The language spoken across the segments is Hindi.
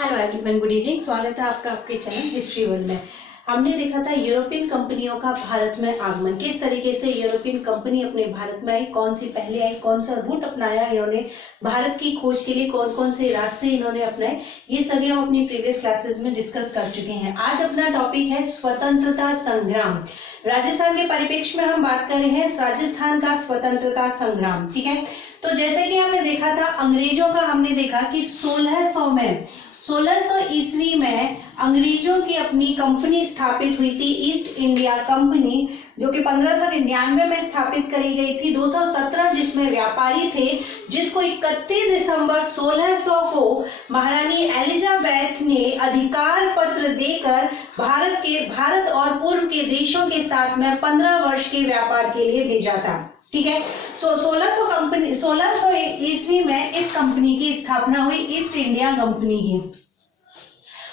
Hello everyone, good evening. स्वागत है आपका आपके चैनल हिस्ट्री वर्ल्ड में। हमने देखा था यूरोपियन कंपनियों का भारत में आगमन, किस तरीके से यूरोपियन कंपनी अपने भारत में आई, कौन सी पहले आई, कौन सा रूट अपनाया इन्होंने, भारत की खोज के लिए कौन कौन से रास्ते इन्होंने अपनाए, ये सभी हम अपनी प्रीवियस क्लासेस में डिस्कस कर चुके हैं। आज अपना टॉपिक है स्वतंत्रता संग्राम। राजस्थान के परिप्रेक्ष्य में हम बात कर रहे हैं राजस्थान का स्वतंत्रता संग्राम। ठीक है, तो जैसे कि हमने देखा था अंग्रेजों का, हमने देखा कि 1600 ईस्वी में अंग्रेजों की अपनी कंपनी स्थापित हुई थी, ईस्ट इंडिया कंपनी, जो कि 1599 में स्थापित करी गई थी। 217 जिसमें व्यापारी थे, जिसको 31 दिसंबर 1600 को महारानी एलिजाबेथ ने अधिकार पत्र देकर भारत और पूर्व के देशों के साथ में 15 वर्ष के व्यापार के लिए भेजा था। ठीक है, 1600 ईस्वी में इस कंपनी की स्थापना हुई, ईस्ट इंडिया कंपनी की।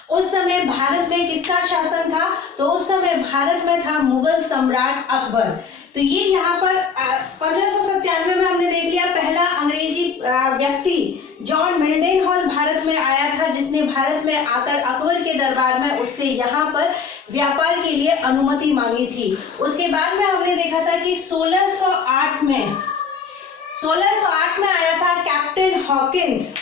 उस समय भारत में किसका शासन था? तो उस समय भारत में था मुगल सम्राट अकबर। तो ये यहाँ पर 1597 में हमने देख लिया पहला अंग्रेजी व्यक्ति जॉन मिल्डेनहॉल भारत में आया था, जिसने भारत में आकर अकबर के दरबार में उससे यहाँ पर व्यापार के लिए अनुमति मांगी थी। उसके बाद में हमने देखा था कि 1608 में आया था कैप्टन हॉकिंस।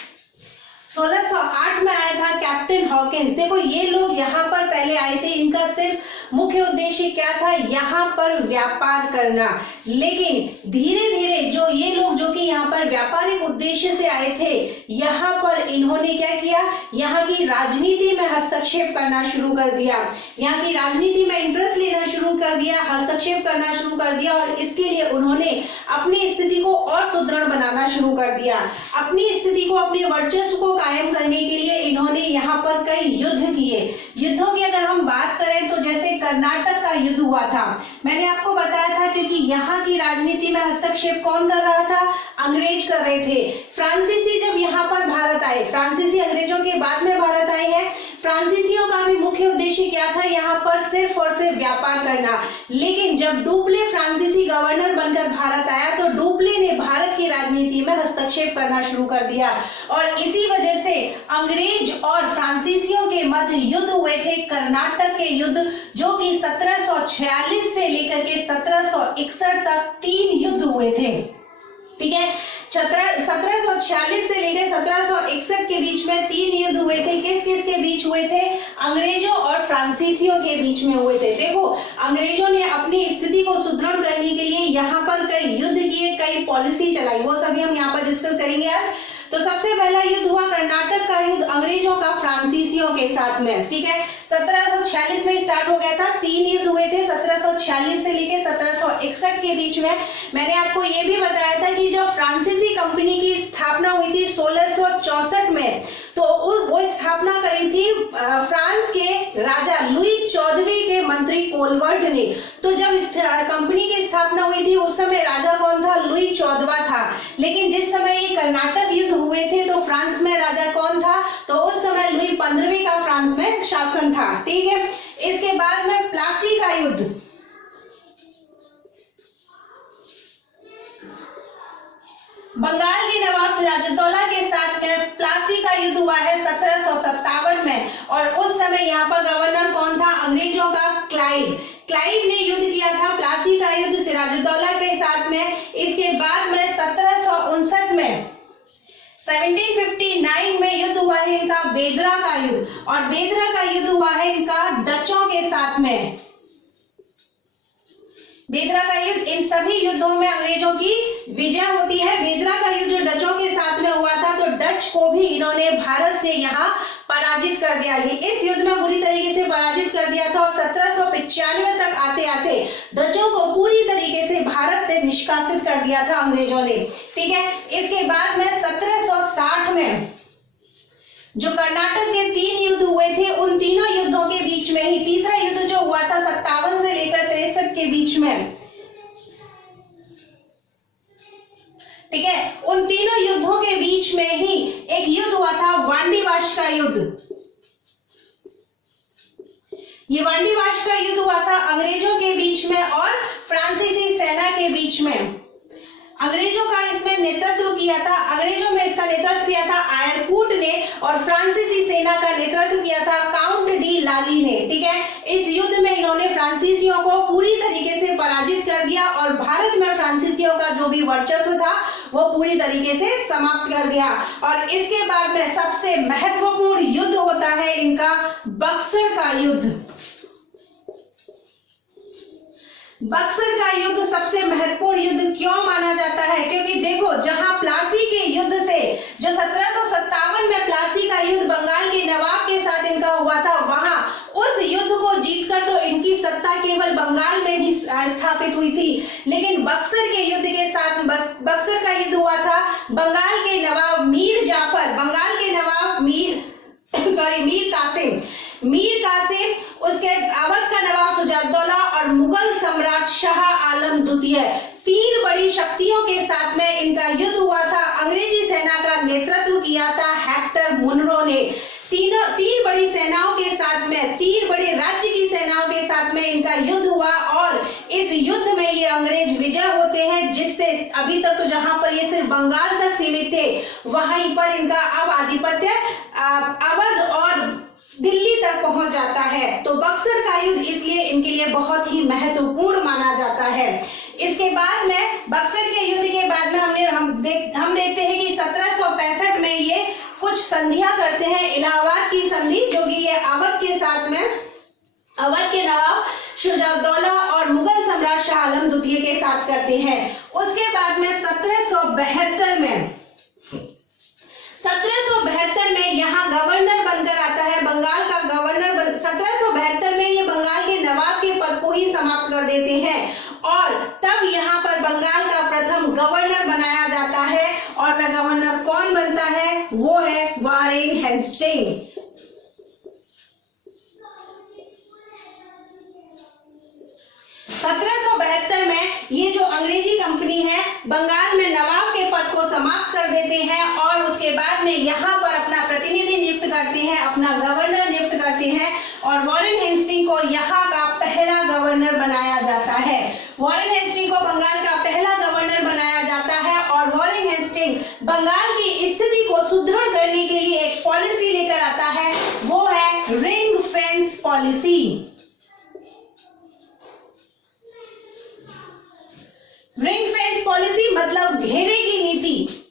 1608 में आया था कैप्टन हॉकिंस। देखो ये लोग यहाँ पर पहले आए थे, इनका सिर्फ मुख्य उद्देश्य क्या था? यहाँ पर व्यापार करना। लेकिन धीरे धीरे जो ये लोग जो कि यहाँ पर व्यापारिक उद्देश्य से आए थे, यहाँ पर इन्होंने क्या किया? यहाँ की राजनीति में हस्तक्षेप करना शुरू कर दिया, यहाँ की राजनीति में इंटरेस्ट लेना शुरू कर दिया, हस्तक्षेप करना शुरू कर दिया, और इसके लिए उन्होंने अपनी स्थिति को और सुदृढ़ बनाना शुरू कर दिया। अपनी स्थिति को, अपने वर्चस्व को कायम करने के लिए इन्होंने यहाँ पर कई युद्ध किए। युद्धों की अगर हम बात करें तो जैसे कर्नाटक का युद्ध हुआ था, मैंने आपको बताया था, क्योंकि यहाँ की राजनीति में हस्तक्षेप कौन कर रहा था? अंग्रेज कर रहे थे। फ्रांसीसी जब यहाँ पर भारत आए, फ्रांसीसी अंग्रेजों के बाद में भारत आए हैं, फ्रांसीसियों का भी मुख्य उद्देश्य क्या था? यहाँ पर सिर्फ और सिर्फ व्यापार करना। लेकिन जब डुप्ले फ्रांसीसी गवर्नर बनकर भारत आया, तो डुप्ले ने भारत की राजनीति में हस्तक्षेप करना शुरू कर दिया, और इसी वजह से अंग्रेज और फ्रांसीसियों के मध्य युद्ध हुए थे, कर्नाटक के युद्ध, जो कि 1746 से लेकर के 1761 तक 3 युद्ध हुए थे। ठीक है, 1746 से लेकर 1761 के बीच में 3 युद्ध हुए थे। किस किस के बीच हुए थे? अंग्रेजों और फ्रांसीसियों के बीच में हुए थे। देखो, अंग्रेजों ने अपनी स्थिति को सुदृढ़ करने के लिए यहाँ पर कई युद्ध किए, कई पॉलिसी चलाई, वो सभी हम यहाँ पर डिस्कस करेंगे आज। तो सबसे पहला युद्ध हुआ कर्नाटक का युद्ध अंग्रेजों का फ्रांसीसियों के साथ में। ठीक है, 1746 में स्टार्ट हो गया था, 3 युद्ध हुए थे 1746 से लेकर 1761 के बीच में। मैंने आपको ये भी बताया था कि जो फ्रांसीसी कंपनी की स्थापना हुई थी 1664 में, तो वो स्थापना करी थी फ्रांस के राजा लुई 14वें के मंत्री कोलवर्ट ने। तो जब कंपनी की स्थापना हुई थी उस समय राजा कौन था? लुई 14वां था। लेकिन जिस समय ये कर्नाटक युद्ध हुए थे तो फ्रांस में राजा कौन था? तो उस समय लुई 15वें का फ्रांस में शासन था। ठीक है, इसके बाद में प्लासी का युद्ध, बंगाल के नवाब सिराजुद्दौला के साथ में प्लासी का युद्ध हुआ है 1757 में, और उस समय यहाँ पर गवर्नर कौन था? अंग्रेजों का क्लाइव ने युद्ध किया था, प्लासी का युद्ध सिराजुद्दौला के साथ में। इसके बाद में 1759 में 1759 में युद्ध हुआ है इनका बेदरा का युद्ध, और बेदरा का युद्ध हुआ है इनका डचों के साथ में। बेदरा का युद्ध, इन सभी युद्धों में अंग्रेजों की विजय होती है। बेदरा का युद्ध जो डचों के साथ में हुआ था, तो डच को भी इन्होंने भारत से यहाँ पराजित कर दिया। इस युद्ध में बुरी तरीके से पराजित कर दिया था, और 1795 तक आते आते डचों को पूरी तरीके से भारत से निष्कासित कर दिया था अंग्रेजों ने। ठीक है, इसके बाद में 1760 में जो कर्नाटक के 3 युद्ध हुए थे, उन तीनों युद्धों के बीच में ही तीसरा युद्ध जो हुआ था 57 से लेकर 63 के बीच में। ठीक है, उन तीनों युद्धों के बीच में ही एक युद्ध हुआ था वांडीवाश का युद्ध। ये वांडीवाश का युद्ध हुआ था अंग्रेजों के बीच में और फ्रांसीसी सेना के बीच में। अंग्रेजों का इसमें नेतृत्व किया था, अंग्रेजों में इसका नेतृत्व किया था आयरकूट ने, और फ्रांसीसी सेना का नेतृत्व किया था काउंट डी लाली ने। ठीक है, इस युद्ध में इन्होंने फ्रांसीसियों को पूरी तरीके से पराजित कर दिया और भारत में फ्रांसीसियों का जो भी वर्चस्व था वो पूरी तरीके से समाप्त कर दिया। और इसके बाद में सबसे महत्वपूर्ण युद्ध होता है इनका बक्सर का युद्ध। बक्सर का युद्ध सबसे महत्वपूर्ण युद्ध क्यों माना जाता है? क्योंकि देखो, जहां प्लासी के युद्ध से, जो 1757 में प्लासी का युद्ध बंगाल के नवाब के साथ इनका हुआ था, वहां उस युद्ध को जीतकर तो इनकी सत्ता केवल बंगाल में ही स्थापित हुई थी, लेकिन बक्सर के युद्ध के साथ, बक्सर का युद्ध हुआ था बंगाल के नवाब मीर जाफर, बंगाल के नवाब मीर कासिम, उसके अवध का नवाब सुजाउद्दौला और मुगल सम्राट शाह आलम द्वितीय, तीन बड़ी शक्तियों के साथ में इनका युद्ध हुआ था। अंग्रेजी सेना का नेतृत्व किया था हेक्टर मुनरो ने। तीन बड़ी सेनाओं के साथ में, तीन बड़े राज्य की सेनाओं के साथ में इनका युद्ध हुआ और इस युद्ध में ये अंग्रेज विजय होते हैं, जिससे अभी तक तो जहां पर ये सिर्फ बंगाल तक सीमित थे, वहीं पर इनका अब आधिपत्य अवध और दिल्ली तक पहुंच जाता है। तो बक्सर का युद्ध इसलिए इनके लिए बहुत ही महत्वपूर्ण माना जाता है। इसके बाद में, बक्सर के युद्ध के बाद में हम देखते हैं कि 1765 में ये कुछ संधियां करते हैं। इलाहाबाद की संधि, जो कि ये अवध के साथ में, अवध के नवाब शुजाउद्दौला और मुगल सम्राट शाह आलम द्वितीय के साथ करते हैं। उसके बाद में 1772 में यहाँ गवर्नर बनकर आता है, बंगाल का गवर्नर 1772 में ये बंगाल के नवाब के पद को ही समाप्त कर देते हैं और तब यहाँ पर बंगाल का प्रथम गवर्नर बनाया जाता है। और वह गवर्नर कौन बनता है? वो है वॉरेन हेस्टिंग। 1772 में ये जो अंग्रेजी कंपनी है बंगाल में नवाब के पद को समाप्त कर देते हैं और उसके बाद में यहाँ पर अपना प्रतिनिधि नियुक्त करते हैं, अपना गवर्नर नियुक्त करते हैं और वॉरेन हेस्टिंग को यहाँ का पहला गवर्नर बनाया जाता है। वॉरेन हेस्टिंग को बंगाल का पहला गवर्नर बनाया जाता है और वॉरेन हेस्टिंग बंगाल की स्थिति को सुदृढ़ करने के लिए एक पॉलिसी लेकर आता है, वो है ring fence policy. Ring fence policy मतलब घेरे की नीति।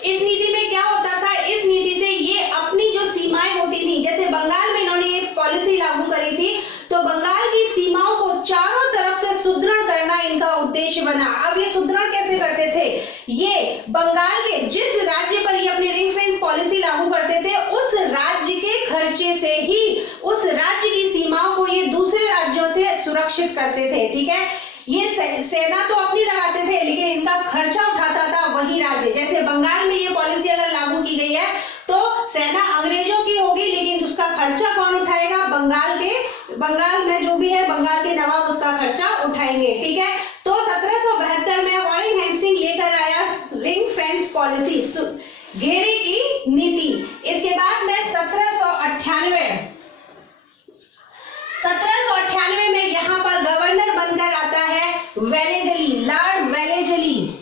इस नीति में क्या होता था? इस नीति से ये अपनी जो सीमाएं होती थी, जैसे बंगाल में इन्होंने एक पॉलिसी लागू करी थी, तो बंगाल की सीमाओं को चारों तरफ से सुदृढ़ करना इनका उद्देश्य बना। अब ये सुदृढ़ कैसे करते थे? ये बंगाल के जिस राज्य पर ये अपनी रिंग फेंस पॉलिसी लागू करते थे, उस राज्य के खर्चे से ही उस राज्य की सीमाओं को ये दूसरे राज्यों से सुरक्षित करते थे। ठीक है, ये सेना तो अपनी लगाते थे लेकिन इनका खर्चा उठाता था वही राज्य। जैसे बंगाल में ये पॉलिसी अगर लागू की गई है तो सेना अंग्रेजों की होगी लेकिन उसका खर्चा कौन उठाएगा? बंगाल में जो भी है बंगाल के नवाब उसका खर्चा उठाएंगे। ठीक है, तो 1772 में वॉरेन हेस्टिंग लेकर आया रिंग फेंस पॉलिसी, घेरे की नीति। इसके बाद में 1798 में यहाँ पर गवर्नर बनकर आता है वेलेजली, लॉर्ड वेलेजली।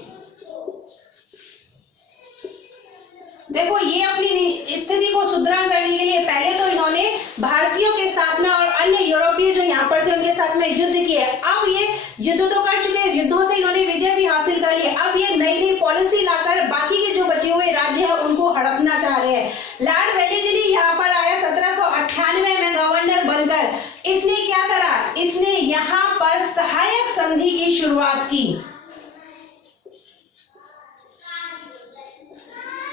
देखो, ये अपनी स्थिति को सुदृढ़ करने के लिए पहले तो इन्होंने भारतीयों के साथ में और अन्य यूरोपीय जो यहाँ पर थे उनके साथ में युद्ध किए। अब ये युद्ध तो कर चुके हैं, युद्धों से इन्होंने विजय भी हासिल कर ली। अब ये नई नई पॉलिसी लाकर बाकी के जो बचे हुए राज्य है उनको हड़पना चाह रहे हैं। लॉर्ड वेलेजली यहाँ पर आया 1798 में गवर्नर बनकर। इसने क्या करा? इसने यहाँ पर सहायक संधि की शुरुआत की।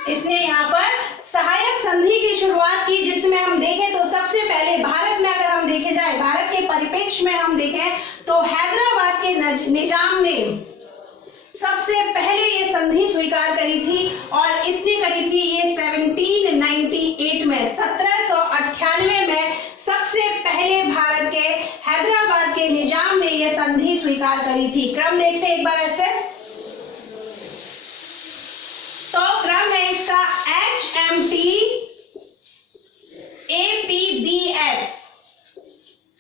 इसने यहाँ पर सहायक संधि की शुरुआत की, जिसमें हम देखें तो सबसे पहले भारत में अगर हम देखे जाए, भारत के परिप्रेक्ष्य में हम देखें तो हैदराबाद के निजाम ने सबसे पहले ये संधि स्वीकार करी थी और इसने करी थी ये 1798 में। 1798 में सबसे पहले भारत के हैदराबाद के निजाम ने ये संधि स्वीकार करी थी। क्रम देखते हैं एक बार ऐसे, तो क्रम है इसका HMT APBS,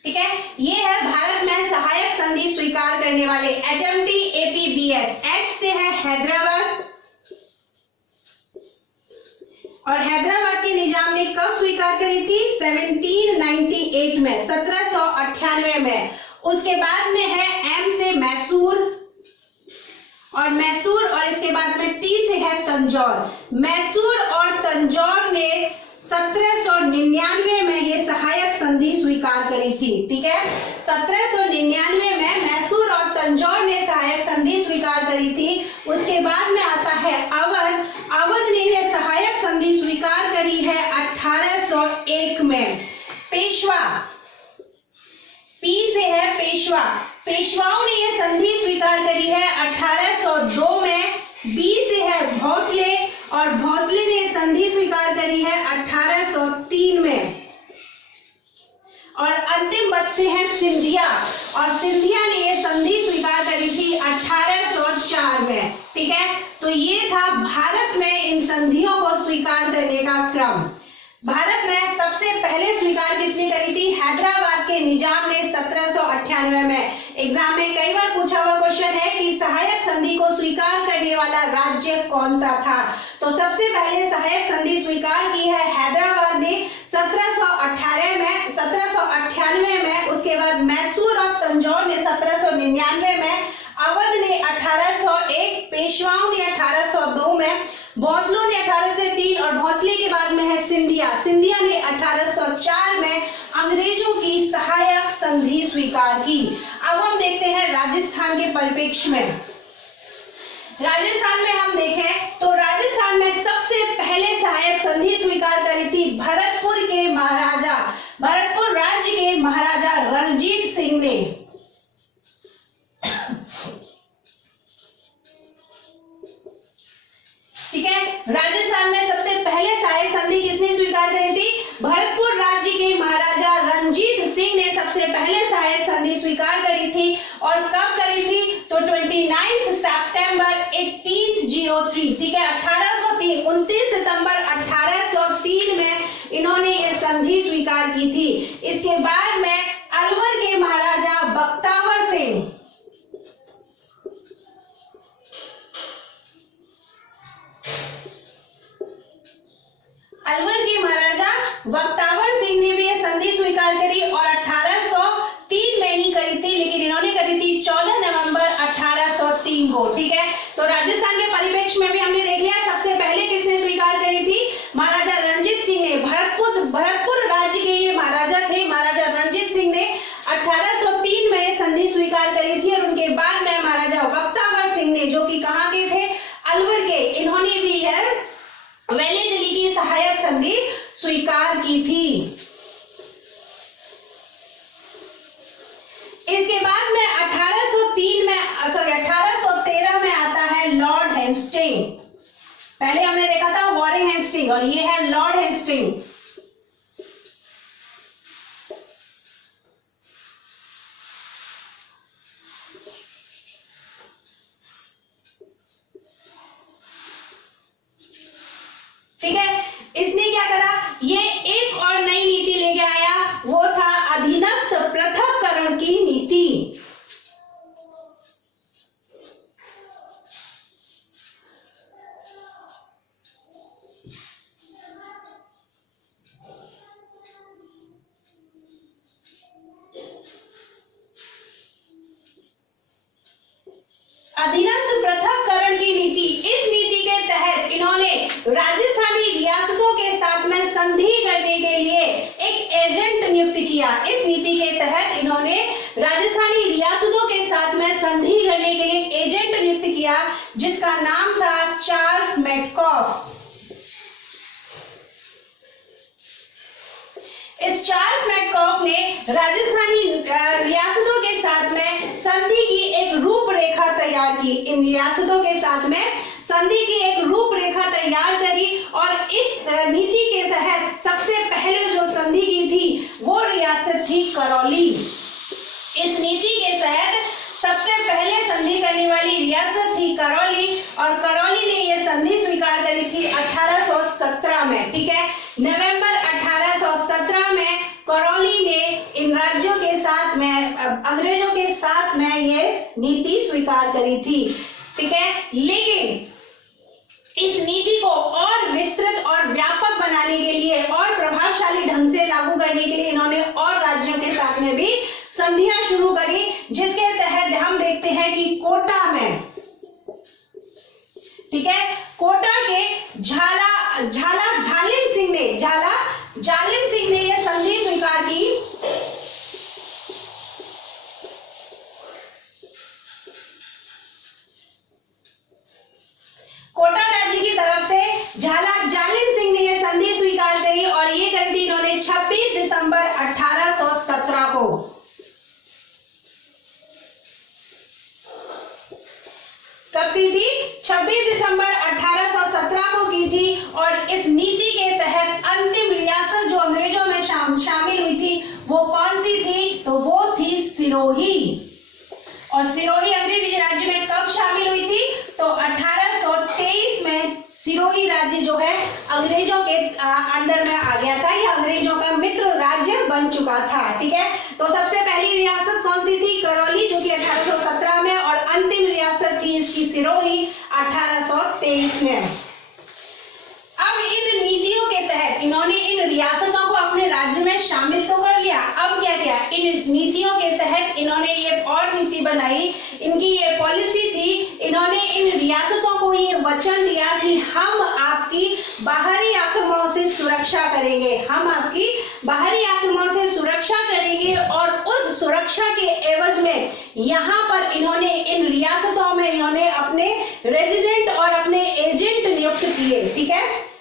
ठीक है, ये है भारत में सहायक संधि स्वीकार करने वाले HMT APBS। H से है हैदराबाद, और हैदराबाद के निजाम ने कब स्वीकार करी थी? 1798 में, 1798 में। उसके बाद में है M से मैसूर, और मैसूर, और इसके बाद में T से है तंजौर। मैसूर और तंजौर ने 1799 में ये सहायक संधि स्वीकार करी थी। ठीक है, 1799 में मैसूर और तंजौर ने सहायक संधि स्वीकार करी थी। उसके बाद में आता है अवध। अवध ने यह सहायक संधि स्वीकार करी है 1801 में। पेशवा, P से है पेशवा। पेशवाओं ने यह संधि स्वीकार करी है 1802 में। B से है भोसले, और भोसले ने संधि स्वीकार करी है 1803 में। और अंतिम बचते हैं सिंधिया, और सिंधिया ने यह संधि स्वीकार करी थी 1804 में। ठीक है, तो ये था भारत में इन संधियों को स्वीकार करने का क्रम। भारत में सबसे पहले स्वीकार किसने करी थी? हैदराबाद के निजाम ने 1798 में। एग्जाम में कई बार पूछा हुआ क्वेश्चन है कि सहायक संधि को स्वीकार करने वाला राज्य कौन सा था? तो सबसे पहले सहायक संधि स्वीकार की है हैदराबाद ने 1798 में, 1798 में। उसके बाद मैसूर और तंजौर ने 1799 में, अवध ने 1801, पेशवाओं ने 1802 में, भोसलों ने 1803, और भोसले के बाद में है सिंधिया। सिंधिया ने 1804 में अंग्रेजों की सहायक संधि स्वीकार की। अब हम देखते हैं राजस्थान के परिप्रेक्ष्य में। राजस्थान में हम देखें तो राजस्थान में सबसे पहले सहायक संधि स्वीकार करी थी भरतपुर के महाराजा, भरतपुर राज्य के महाराजा रणजीत सिंह ने। ठीक है, राजस्थान में सबसे पहले सहायक संधि किसने स्वीकार करी थी? भरतपुर राज्य के महाराजा रणजीत सिंह ने सबसे पहले सहायक संधि स्वीकार करी थी। और कब करी थी? तो 29 सितंबर 1803। ठीक है, 1803, 29 सितंबर 1803 में इन्होंने ये संधि स्वीकार की थी। इसके बाद में अलवर के महाराजा बख्तावर सिंह, अलवर के महाराजा बख्तावर सिंह ने भी यह संधि स्वीकार करी, और 1803 में ही करी थी, लेकिन इन्होंने करी थी 14 नवंबर 1803 को। ठीक है, तो राजस्थान के परिप्रेक्ष्य में भी हमने देख लिया सबसे पहले किसने स्वीकार करी थी? महाराजा रणजीत सिंह ने। भरतपुर राज्य के ये महाराजा थे, महाराजा रणजीत सिंह ने 1803 में संधि स्वीकार करी थी। और उनके बाद में महाराजा बख्तावर सिंह ने, जो कि कहाँ के थे? अलवर के, इन्होंने भी यह वैली दिल्ली की सहायक संधि स्वीकार की थी। इसके बाद में 1813 में आता है लॉर्ड हेस्टिंग। पहले हमने देखा था वॉरेन हेस्टिंग, और ये है लॉर्ड हेस्टिंग। ठीक है, इसने क्या करा? ये एक और नई नीति लेके आया, वो था अधीनस्थ पृथक्करण की नीति। अधीनस्थ पृथक्करण की नीति, इस नीति के तहत इन्होंने राजस्थानी रियासतों के साथ में संधि करने के लिए एक एजेंट नियुक्त किया। इस नीति के तहत इन्होंने राजस्थानी रियासतों के साथ में संधि करने के लिए एजेंट नियुक्त किया, जिसका नाम था चार्ल्स मेटकॉफ। इस चार्ल्स मेटकॉफ ने राजस्थानी रियासतों के साथ में संधि की एक रूपरेखा तैयार की। इन रियासतों के साथ में संधि की एक रूपरेखा तैयार करी, और इस नीति के तहत सबसे पहले जो संधि की थी वो रियासत थी करौली। इस नीति के तहत सबसे पहले संधि करने वाली रियासत थी करौली, और करौली ने यह संधि स्वीकार करी थी 1817 में। ठीक है, नवंबर 1817 में करौली ने इन राज्यों के साथ में, अंग्रेजों के साथ में ये नीति स्वीकार करी थी, ठीक है। लेकिन इस नीति को और विस्तृत और व्यापक बनाने के लिए और प्रभावशाली ढंग से लागू करने के लिए इन्होंने और राज्यों के साथ में भी संधियां शुरू करी, जिसके तहत हम देखते हैं कि कोटा में, ठीक है, कोटा के जालिम सिंह ने यह संधि स्वीकार की। कोटा राज्य की तरफ से जालिम सिंह ने यह संधि स्वीकार करी और ये करी थी इन्होंने 26 दिसंबर 1817 को। कब की थी? 26 दिसंबर 1817 को की थी। और इस नीति के तहत अंतिम रियासत जो अंग्रेजों में शामिल हुई थी वो कौन सी थी? तो वो थी सिरोही। और सिरोही अंग्रेजी राज्य में कब शामिल हुई थी? तो 1823 में सिरोही राज्य जो है अंग्रेजों के अंडर में आ गया था, यह अंग्रेजों का मित्र राज्य बन चुका था, ठीक है। तो सबसे पहली रियासत कौन सी थी? करौली, जो कि 1817 में, और अंतिम रियासत थी इसकी सिरोही 1823 में। अब इन नीतियों के तहत इन्होंने इन रियासतों को अपने राज्य में शामिल तो कर लिया, अब क्या किया? इन नीतियों के तहत इन्होंने ये और नीति बनाई, इनकी ये पॉलिसी थी, इन्होंने इन रियासतों को ये वचन दिया कि हम आपकी बाहरी आक्रमणों से सुरक्षा करेंगे, हम आपकी बाहरी आक्रमणों से सुरक्षा करेंगे। और उस सुरक्षा के एवज में यहाँ पर इन्होंने इन रियासतों में इन्होंने अपने रेजिडेंट और अपने एजेंट नियुक्त किए, ठीक है।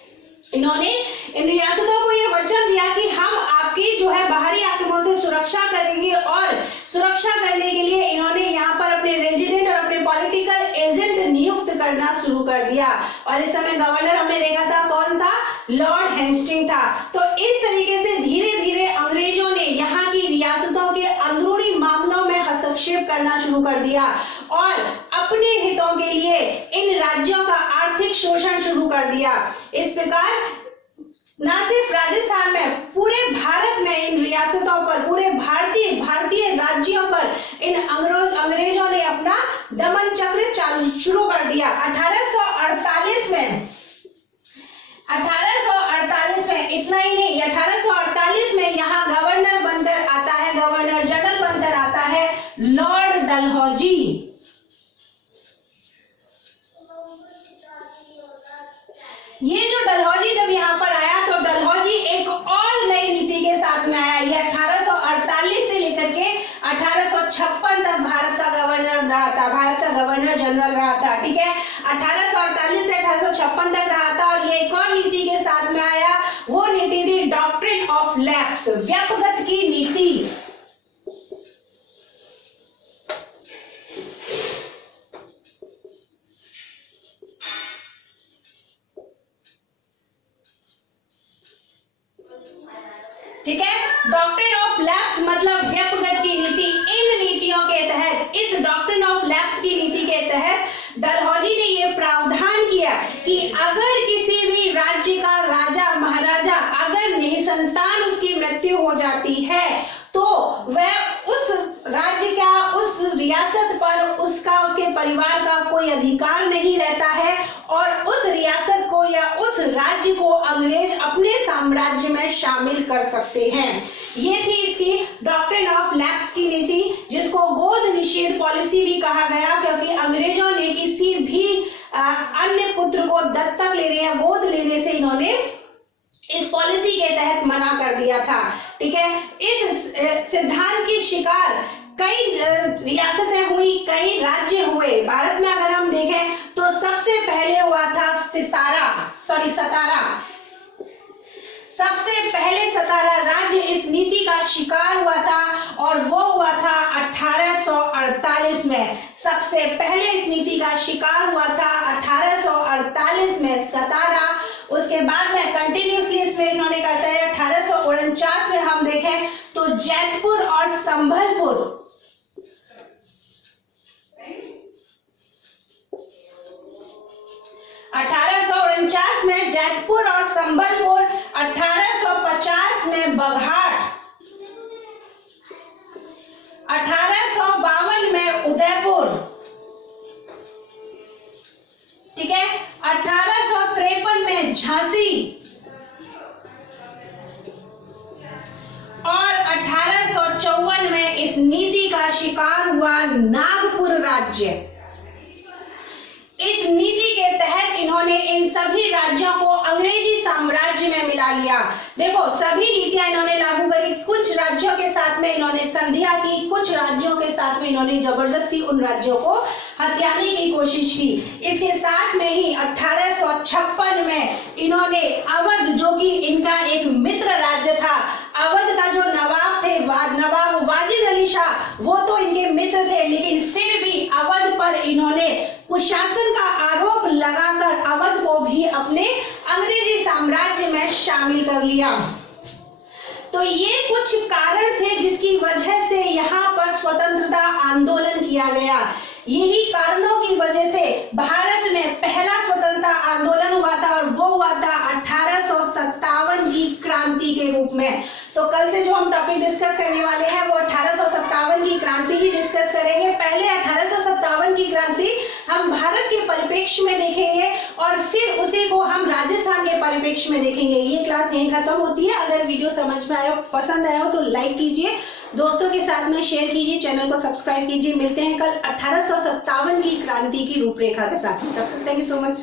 इन्होंने इन रियासतों को यह वचन दिया कि हम आपकी जो है बाहरी आक्रमणों से सुरक्षा करेंगे, और सुरक्षा करने के लिए इन्होंने यहाँ पर अपने रेजिडेंट और अपने पॉलिटिकल एजेंट नियुक्त करना शुरू कर दिया। और इस समय गवर्नर हमने देखा था कौन था? लॉर्ड हेस्टिंग था। तो इस तरीके से धीरे धीरे अंग्रेजों ने यहाँ की रियासतों के अंदरूनी मामलों में हस्तक्षेप करना शुरू कर दिया और अपने हितों के लिए इन राज्यों का आर्थिक शोषण शुरू कर दिया। इस प्रकार न सिर्फ राजस्थान में, पूरे भारत में इन रियासतों पर, पूरे भारतीय राज्यों पर इन अंग्रेजों ने अपना दमन चक्र शुरू कर दिया। 1848 में इतना ही नहीं, 1848 में यहाँ गवर्नर बनकर आता है, गवर्नर जनरल बनकर आता है लॉर्ड डलहौजी। ये जो डलहौजी जब यहाँ पर आया तो डलहौजी एक और नई नीति के साथ में आया। ये 1848 से लेकर के 1856 तक भारत का गवर्नर रहा था, भारत का गवर्नर जनरल रहा था, ठीक है। 1848 से 1856 तक रहा था। और ये एक और नीति के साथ में आया, वो नीति थी डॉक्ट्रिन ऑफ लैप्स, व्यपगत की नीति। ठीक है, डॉक्ट्रिन ऑफ लैप्स मतलब व्यपगत की नीति। इन नीतियों के तहत, इस डॉक्ट्रिन ऑफ लैप्स की नीति के तहत डलहौजी ने यह प्रावधान किया कि अगर किसी भी राज्य का राजा महाराजा अगर निसंतान उसकी मृत्यु हो जाती है तो वह उस राज्य का, उस रियासत पर उसके परिवार का कोई अधिकार नहीं रहता है और उस रियासत को या उस राज्य को अंग्रेज अपने साम्राज्य में शामिल कर सकते हैं। ये थी इसकी डॉक्ट्रिन ऑफ लैप्स की नीति, जिसको गोद निषेध पॉलिसी भी कहा गया, क्योंकि अंग्रेजों ने किसी भी अन्य पुत्र को दत्तक लेने या गोद लेने से इन्होंने इस पॉलिसी के तहत मना कर दिया था, ठीक है। इस सिद्धांत की शिकार कई रियासतें हुई, कई राज्य हुए। भारत में अगर हम देखें तो सबसे पहले हुआ था सतारा। सबसे पहले सतारा राज्य इस नीति का शिकार हुआ था और वो हुआ था 1848 में। सबसे पहले इस नीति का शिकार हुआ था 1848 में सतारा। उसके बाद में कंटिन्यूसली इसमें इन्होंने करते रहे। 1849 में हम देखें तो जैतपुर और संभलपुर, में जैतपुर और संबलपुर, 1850 में बघाट, 1852 में उदयपुर, ठीक है, 1853 में झांसी और 1854 में इस नीति का शिकार हुआ नागपुर राज्य। इस नीति के तहत इन्होंने इन सभी राज्यों को अंग्रेजी साम्राज्य में मिला लिया। देखो, सभी नीतियां इन्होंने लागू करी, कुछ राज्यों के साथ में इन्होंने संधियां की, कुछ राज्यों के साथ में इन्होंने जबरदस्ती उन राज्यों को हथियाने की कोशिश की। इसके साथ में ही 1856 में इन्होंने अवध, जो कि इनका एक मित्र राज्य था, अवध का जो नवाब थे, नवाब वाजिद अली शाह, वो तो इनके मित्र थे, लेकिन फिर भी अवध पर इन्होंने कुशासन का आरोप लगाकर अवध को भी अपने अंग्रेजी साम्राज्य में शामिल कर लिया। तो ये कुछ कारण थे जिसकी वजह से यहाँ पर स्वतंत्रता आंदोलन किया गया। यही कारणों की वजह से भारत में पहला स्वतंत्रता आंदोलन हुआ था और वो हुआ था 1857 की क्रांति के रूप में। तो कल से जो हम टॉपिक डिस्कस करने वाले हैं वो 1857 की क्रांति ही डिस्कस करेंगे। पहले 1857 की क्रांति हम भारत के परिप्रेक्ष्य में देखेंगे और फिर उसी को हम राजस्थान के परिप्रेक्ष्य में देखेंगे। ये क्लास यहीं खत्म होती है। अगर वीडियो समझ में आया हो, पसंद आया हो तो लाइक कीजिए, दोस्तों के साथ में शेयर कीजिए, चैनल को सब्सक्राइब कीजिए। मिलते हैं कल 1857 की क्रांति की रूपरेखा के साथ। Thank you so much.